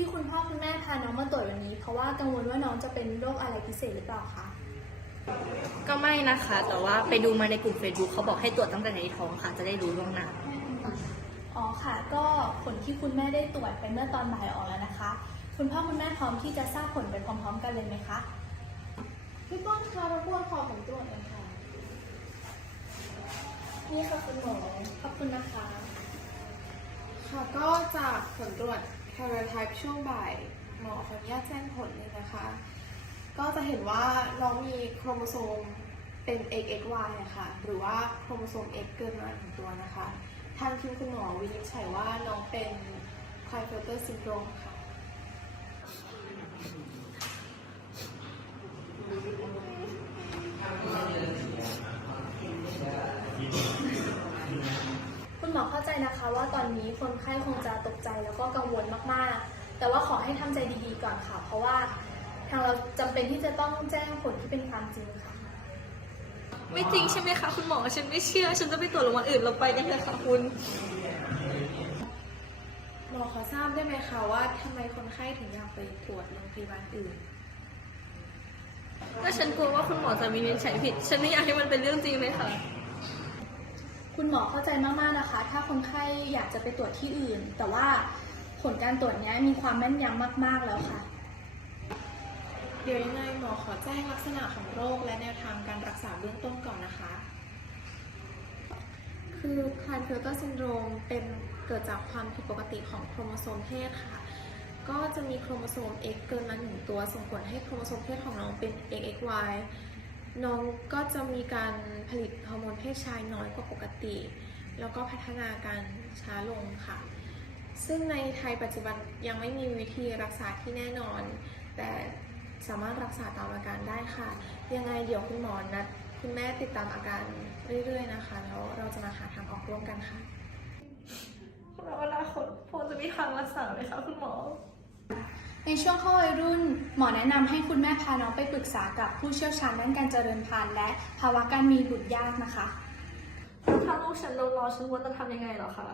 พ่อคุณแม่พาน้องมาตรวจวันนี้ เพราะว่ากังวลว่าน้องจะเป็นโรคอะไรพิเศษหรือเปล่าคะ ก็ไม่นะคะ แต่ว่าไปดูมาในกลุ่ม Facebook เขาบอกให้ตรวจตั้งแต่ในท้องค่ะ จะได้รู้ล่วงหน้า อ๋อค่ะ ก็ผลที่คุณแม่ได้ตรวจไปเมื่อตอนบ่ายออกแล้วนะคะ คุณพ่อคุณแม่พร้อมที่จะทราบผลไปพร้อม ๆ กันเลยไหมคะ พี่ป้อนคะรบกวนขอผมตรวจหน่อยค่ะ นี่ค่ะคุณหมอ ขอบคุณนะคะ ค่ะก็จากผลตรวจ karyotype ช่วงบ่ายหมอขออนุญาตแจ้งผลเลยนะคะ ก็จะเห็นว่าน้องมีโครโมโซมเป็น XXY นะคะหรือว่าโครโมโซม X เกินมาหนึ่งตัวนะคะ ทางทีมคุณหมอวินิจฉัยว่าน้องเป็น Klinefelter syndrome ค่ะ ใจนะคะว่าตอนนี้คนไข้คงจะตกใจแล้วก็กังวลมากๆ แต่ว่าขอให้ทำใจดีๆก่อนค่ะ เพราะว่าทางเราจำเป็นที่จะต้องแจ้งผลที่เป็นความจริงค่ะ ไม่จริงใช่ไหมคะคุณหมอ ฉันไม่เชื่อ ฉันจะไปตรวจโรงพยาบาลอื่นเราไปกันเถอะค่ะคุณ หมอขอทราบได้ไหมคะว่าทำไมคนไข้ถึงอยากไปตรวจโรงพยาบาลอื่นถ้าฉันกลัวว่าคุณหมอจะวินิจฉัยผิด ฉันไม่อยากให้มันเป็นเรื่องจริงเลยค่ะ คุณหมอเข้าใจมากๆนะคะ ถ้าคนไข้อยากจะไปตรวจที่อื่น แต่ว่าผลการตรวจเนี้ยมีความแม่นยำมากๆแล้วค่ะ เดี๋ยวยังไงหมอขอแจ้งลักษณะของโรคและแนวทางการรักษาเบื้องต้นก่อนนะคะ คือ Klinefelter syndrome เป็นเกิดจากความผิดปกติของโครโมโซมเพศค่ะ ก็จะมีโครโมโซม X เกินมาหนึ่งตัวส่งผลให้โครโมโซมเพศของน้องเป็น XXY น้องก็จะมีการผลิตฮอร์โมนเพศชายน้อยกว่าปกติ แล้วก็พัฒนาการช้าลงค่ะ ซึ่งในไทยปัจจุบันยังไม่มีวิธีรักษาที่แน่นอน แต่สามารถรักษาตามอาการได้ค่ะ ยังไงเดี๋ยวคุณหมอนัดคุณแม่ติดตามอาการเรื่อยๆนะคะแล้วเราจะมาหาทางออกร่วมกันค่ะแล้วอนาคตพอจะมีทางรักษาไหมคะคุณหมอ ในช่วงเข้าวัยรุ่น หมอแนะนำให้คุณแม่พาน้องไปปรึกษากับผู้เชี่ยวชาญด้านการเจริญพันธุ์และภาวะการมีบุตรยากนะคะ ถ้าลูกฉันโดนรอฉันควรจะทำยังไงเหรอคะ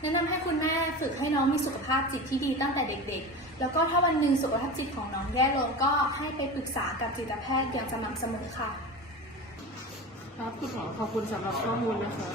แนะนำให้คุณแม่ฝึกให้น้องมีสุขภาพจิตที่ดีตั้งแต่เด็กๆ แล้วก็ถ้าวันหนึ่งสุขภาพจิตของน้องแย่ลงก็ให้ไปปรึกษากับจิตแพทย์อย่างสม่ำเสมอค่ะ ครับคุณหมอขอบคุณสำหรับข้อมูลนะคะ